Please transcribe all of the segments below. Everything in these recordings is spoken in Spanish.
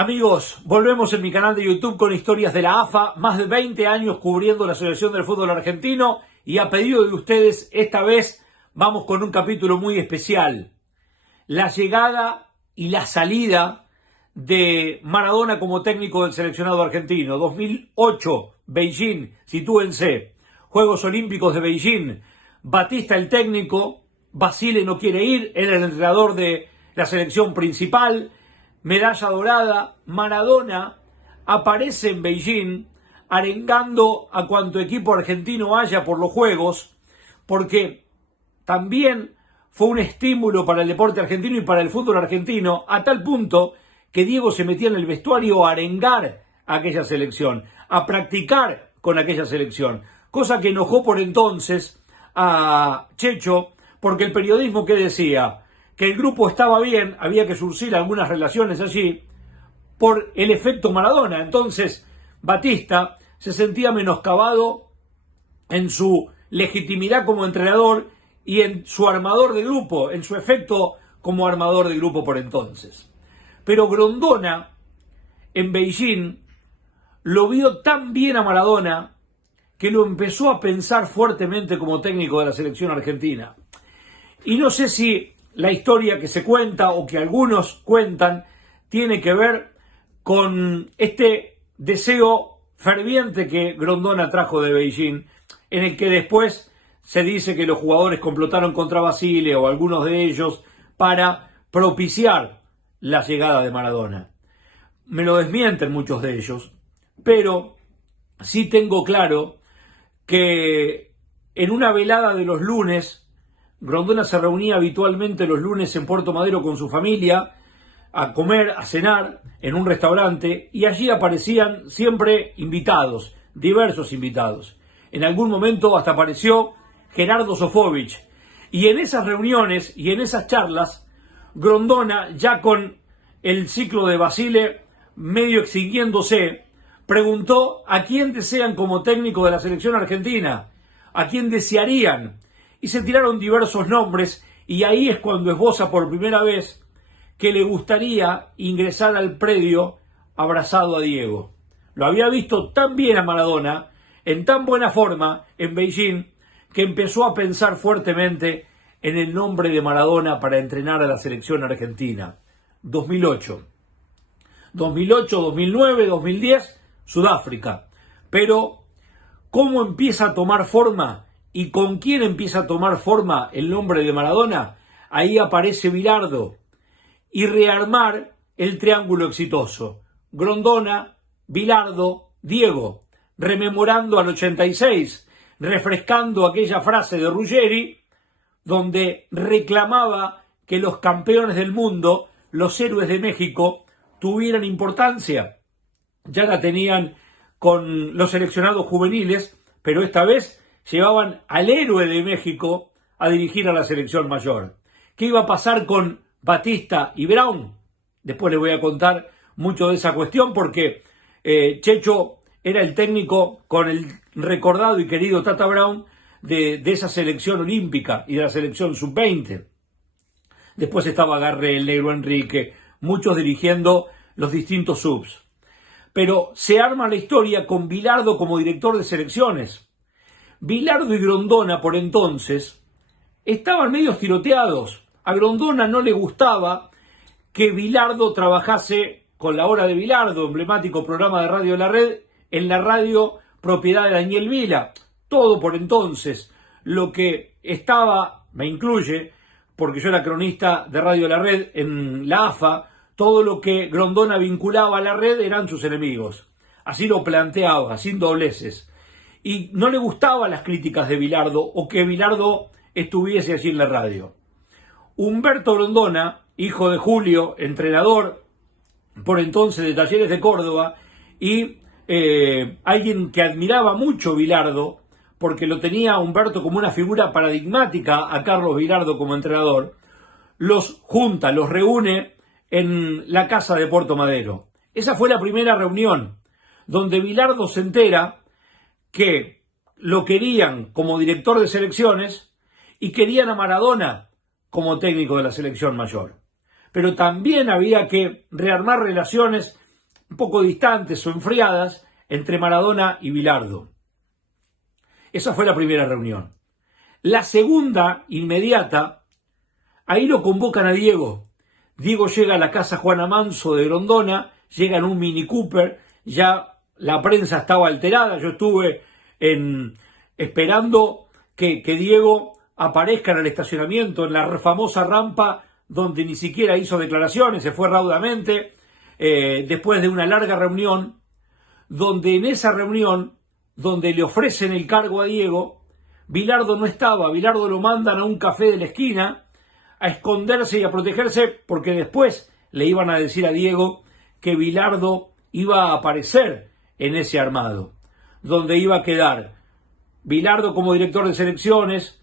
Amigos, volvemos en mi canal de YouTube con historias de la AFA, más de 20 años cubriendo la selección del fútbol argentino y a pedido de ustedes, esta vez vamos con un capítulo muy especial. La llegada y la salida de Maradona como técnico del seleccionado argentino. 2008, Beijing, sitúense, Juegos Olímpicos de Beijing, Batista el técnico, Basile no quiere ir, era el entrenador de la selección principal, medalla dorada. Maradona aparece en Beijing arengando a cuanto equipo argentino haya por los Juegos, porque también fue un estímulo para el deporte argentino y para el fútbol argentino, a tal punto que Diego se metía en el vestuario a arengar a aquella selección, a practicar con aquella selección, cosa que enojó por entonces a Checho, porque el periodismo que decía que el grupo estaba bien, había que surcir algunas relaciones allí, por el efecto Maradona. Entonces Batista se sentía menoscabado en su legitimidad como entrenador y en su armador de grupo, en su efecto como armador de grupo por entonces. Pero Grondona, en Beijing, lo vio tan bien a Maradona que lo empezó a pensar fuertemente como técnico de la selección argentina. Y no sé si la historia que se cuenta o que algunos cuentan tiene que ver con este deseo ferviente que Grondona trajo de Beijing, en el que después se dice que los jugadores complotaron contra Basile o algunos de ellos para propiciar la llegada de Maradona. Me lo desmienten muchos de ellos, pero sí tengo claro que en una velada de los lunes, Grondona se reunía habitualmente los lunes en Puerto Madero con su familia a comer, a cenar en un restaurante, y allí aparecían siempre invitados, diversos invitados. En algún momento hasta apareció Gerardo Sofovich, y en esas reuniones y en esas charlas, Grondona, ya con el ciclo de Basile medio extinguiéndose, preguntó a quién desean como técnico de la selección argentina, a quién desearían, y se tiraron diversos nombres, y ahí es cuando esboza por primera vez que le gustaría ingresar al predio abrazado a Diego. Lo había visto tan bien a Maradona, en tan buena forma en Beijing, que empezó a pensar fuertemente en el nombre de Maradona para entrenar a la selección argentina. 2008, 2009, 2010, Sudáfrica. Pero, ¿cómo empieza a tomar forma y con quién empieza a tomar forma el nombre de Maradona? Ahí aparece Bilardo y rearmar el triángulo exitoso. Grondona, Bilardo, Diego, rememorando al 86, refrescando aquella frase de Ruggeri, donde reclamaba que los campeones del mundo, los héroes de México, tuvieran importancia. Ya la tenían con los seleccionados juveniles, pero esta vez llevaban al héroe de México a dirigir a la selección mayor. ¿Qué iba a pasar con Batista y Brown? Después les voy a contar mucho de esa cuestión, porque Checho era el técnico con el recordado y querido Tata Brown de esa selección olímpica y de la selección sub-20. Después estaba Garré, el Negro Enrique, muchos dirigiendo los distintos subs. Pero se arma la historia con Bilardo como director de selecciones. Bilardo y Grondona, por entonces, estaban medio tiroteados. A Grondona no le gustaba que Bilardo trabajase con La Hora de Bilardo, emblemático programa de Radio La Red, en la radio propiedad de Daniel Vila. Todo por entonces, lo que estaba, me incluye, porque yo era cronista de Radio La Red en la AFA, todo lo que Grondona vinculaba a la red eran sus enemigos. Así lo planteaba, sin dobleces. Y no le gustaban las críticas de Bilardo o que Bilardo estuviese allí en la radio. Humberto Grondona, hijo de Julio, entrenador por entonces de Talleres de Córdoba, y alguien que admiraba mucho Bilardo, porque lo tenía Humberto como una figura paradigmática a Carlos Bilardo como entrenador, los junta, los reúne en la casa de Puerto Madero. Esa fue la primera reunión, donde Bilardo se entera que lo querían como director de selecciones y querían a Maradona como técnico de la selección mayor. Pero también había que rearmar relaciones un poco distantes o enfriadas entre Maradona y Bilardo. Esa fue la primera reunión. La segunda, inmediata, ahí lo convocan a Diego. Diego llega a la casa Juana Manso de Grondona, llega en un Mini Cooper, ya la prensa estaba alterada, yo estuve esperando que Diego aparezca en el estacionamiento, en la famosa rampa donde ni siquiera hizo declaraciones, se fue raudamente, después de una larga reunión, donde en esa reunión, donde le ofrecen el cargo a Diego, Bilardo no estaba, Bilardo lo mandan a un café de la esquina, a esconderse y a protegerse, porque después le iban a decir a Diego que Bilardo iba a aparecer en ese armado, donde iba a quedar Bilardo como director de selecciones,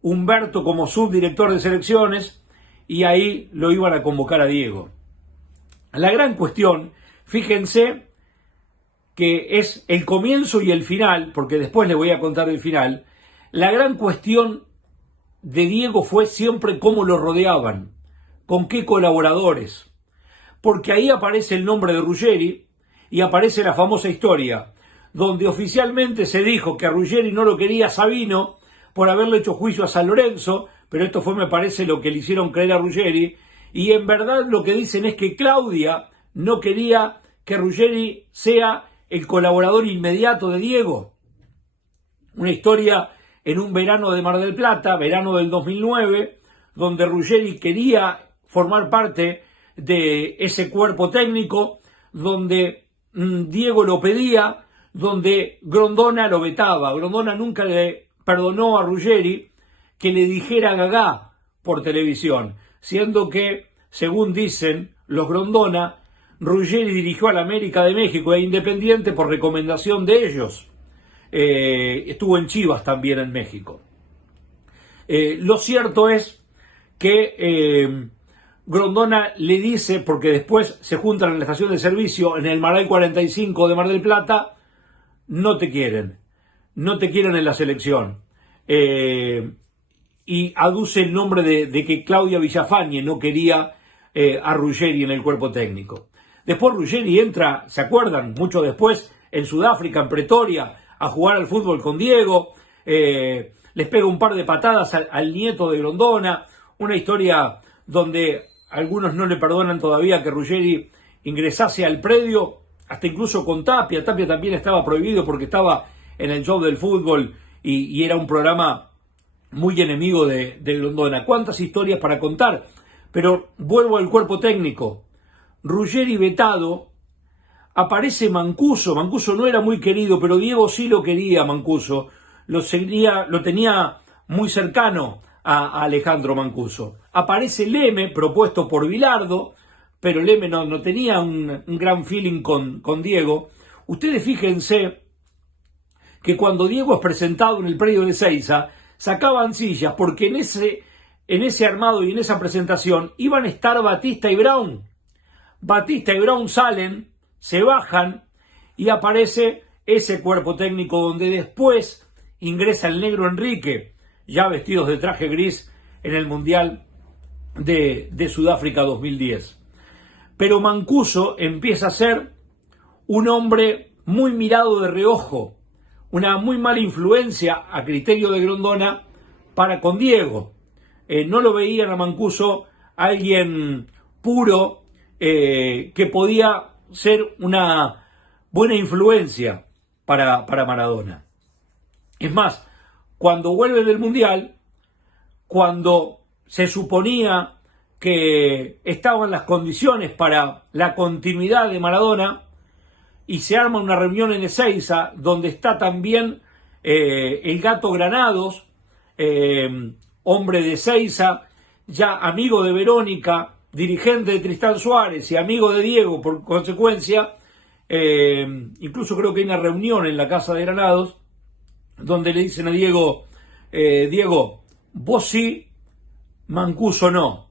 Humberto como subdirector de selecciones, y ahí lo iban a convocar a Diego. La gran cuestión, fíjense que es el comienzo y el final, porque después les voy a contar el final, la gran cuestión de Diego fue siempre cómo lo rodeaban, con qué colaboradores, porque ahí aparece el nombre de Ruggeri y aparece la famosa historia, donde oficialmente se dijo que a Ruggeri no lo quería Sabino por haberle hecho juicio a San Lorenzo, pero esto fue, me parece, lo que le hicieron creer a Ruggeri, y en verdad lo que dicen es que Claudia no quería que Ruggeri sea el colaborador inmediato de Diego. Una historia en un verano de Mar del Plata, verano del 2009, donde Ruggeri quería formar parte de ese cuerpo técnico, donde Diego lo pedía, donde Grondona lo vetaba. Grondona nunca le perdonó a Ruggeri que le dijera Gagá por televisión, siendo que, según dicen los Grondona, Ruggeri dirigió al América de México e Independiente por recomendación de ellos. Estuvo en Chivas también en México. Lo cierto es que Grondona le dice, porque después se juntan en la estación de servicio en el Maray 45 de Mar del Plata, no te quieren en la selección. Y aduce el nombre de que Claudia Villafañe no quería a Ruggeri en el cuerpo técnico. Después Ruggeri entra, ¿se acuerdan? Mucho después, en Sudáfrica, en Pretoria, a jugar al fútbol con Diego. Les pega un par de patadas al nieto de Grondona. Una historia donde algunos no le perdonan todavía que Ruggeri ingresase al predio, hasta incluso con Tapia. Tapia también estaba prohibido porque estaba en el show del fútbol y era un programa muy enemigo de Grondona. ¿Cuántas historias para contar? Pero vuelvo al cuerpo técnico. Ruggeri vetado, aparece Mancuso. Mancuso no era muy querido, pero Diego sí lo quería, Mancuso. Lo tenía muy cercano a Alejandro Mancuso. Aparece Leme, propuesto por Bilardo, pero Leme no tenía un gran feeling con Diego. Ustedes fíjense que cuando Diego es presentado en el predio de Ezeiza, sacaban sillas, porque en ese armado y en esa presentación iban a estar Batista y Brown. Batista y Brown salen, se bajan y aparece ese cuerpo técnico donde después ingresa el negro Enrique, ya vestidos de traje gris en el Mundial de Sudáfrica 2010. Pero Mancuso empieza a ser un hombre muy mirado de reojo, una muy mala influencia a criterio de Grondona para con Diego. No lo veían a Mancuso alguien puro, que podía ser una buena influencia para Maradona. Es más, cuando vuelve del Mundial, cuando se suponía que estaban las condiciones para la continuidad de Maradona, y se arma una reunión en Ezeiza, donde está también el Gato Granados, hombre de Ezeiza, ya amigo de Verónica, dirigente de Tristán Suárez y amigo de Diego por consecuencia. Incluso creo que hay una reunión en la casa de Granados donde le dicen a Diego, Diego, vos sí, Mancuso no.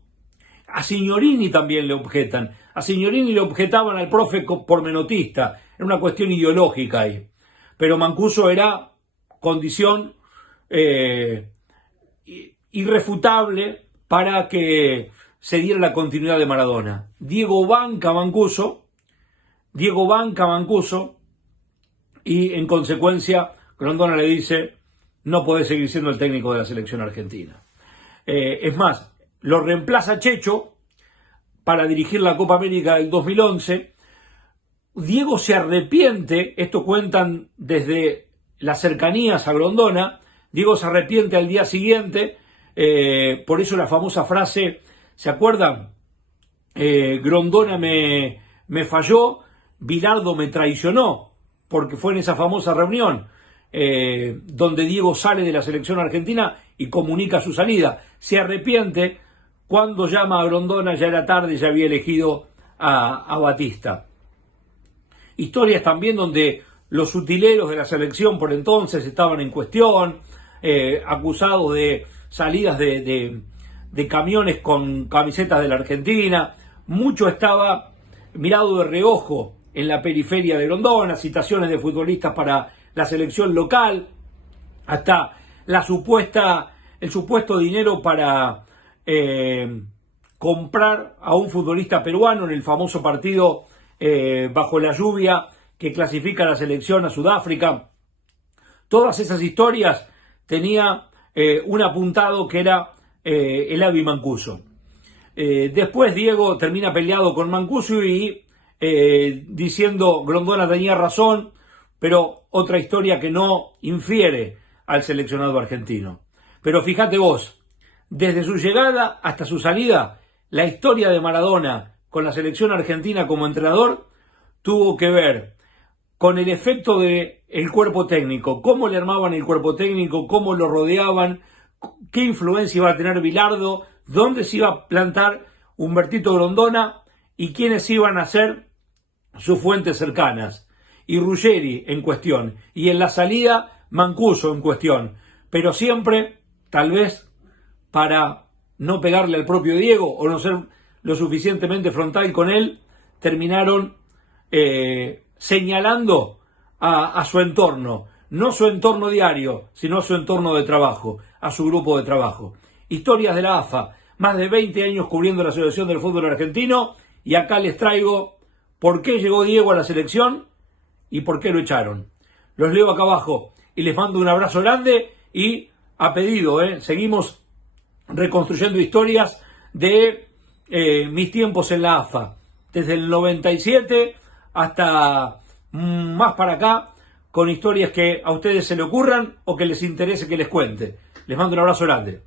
A Signorini también le objetan. A Signorini le objetaban al profe pormenotista. Era una cuestión ideológica ahí. Pero Mancuso era condición irrefutable para que se diera la continuidad de Maradona. Diego banca a Mancuso, Diego banca a Mancuso y en consecuencia Grondona le dice: no podés seguir siendo el técnico de la selección argentina. Es más, lo reemplaza Checho para dirigir la Copa América del 2011. Diego se arrepiente, esto cuentan desde las cercanías a Grondona, Diego se arrepiente al día siguiente, por eso la famosa frase, ¿se acuerdan? Grondona me falló, Bilardo me traicionó, porque fue en esa famosa reunión donde Diego sale de la selección argentina y comunica su salida. Se arrepiente, cuando llama a Grondona ya era tarde, ya había elegido a Batista. Historias también donde los utileros de la selección por entonces estaban en cuestión, acusados de salidas de camiones con camisetas de la Argentina. Mucho estaba mirado de reojo en la periferia de Grondona, citaciones de futbolistas para la selección local, hasta el supuesto dinero para comprar a un futbolista peruano en el famoso partido bajo la lluvia que clasifica a la selección a Sudáfrica. Todas esas historias tenía un apuntado que era el Avi Mancuso. Después Diego termina peleado con Mancuso y diciendo Grondona tenía razón, pero otra historia que no infiere al seleccionado argentino. Pero fíjate vos, desde su llegada hasta su salida, la historia de Maradona con la selección argentina como entrenador tuvo que ver con el efecto del cuerpo técnico, cómo le armaban el cuerpo técnico, cómo lo rodeaban, qué influencia iba a tener Bilardo, dónde se iba a plantar Humbertito Grondona y quiénes iban a ser sus fuentes cercanas. Y Ruggeri en cuestión, y en la salida Mancuso en cuestión, pero siempre, tal vez, para no pegarle al propio Diego o no ser lo suficientemente frontal con él, terminaron señalando a su entorno, no su entorno diario, sino su entorno de trabajo, a su grupo de trabajo. Historias de la AFA, más de 20 años cubriendo la Asociación del Fútbol Argentino, y acá les traigo por qué llegó Diego a la selección y por qué lo echaron. Los leo acá abajo y les mando un abrazo grande, y a pedido, seguimos reconstruyendo historias de mis tiempos en la AFA, desde el 97 hasta más para acá, con historias que a ustedes se le ocurran o que les interese que les cuente. Les mando un abrazo grande.